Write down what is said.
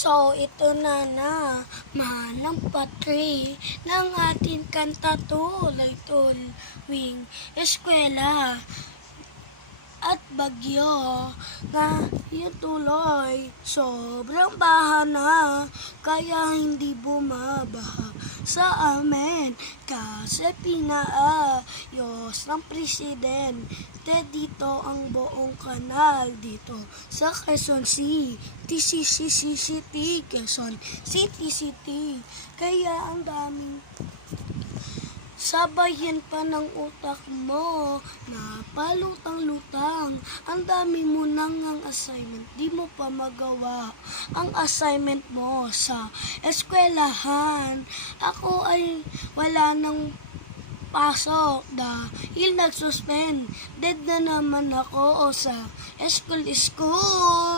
So, ito na manang patri ng ating kanta tuloy-tuloy eskwela at bagyo na yung tuloy. Sobrang baha na, kaya hindi bumabaha sa amin kasi pinaayos ng presidente dito ang buong kanal dito sa Quezon City, Quezon City. Kaya ang daming sabayan pa ng utak mo na palutang-lutang. Ang dami mo nang ang assignment, di mo pa magawa ang assignment mo sa eskwelahan. Ako ay wala nang pasok dahil nagsuspended na naman ako sa school.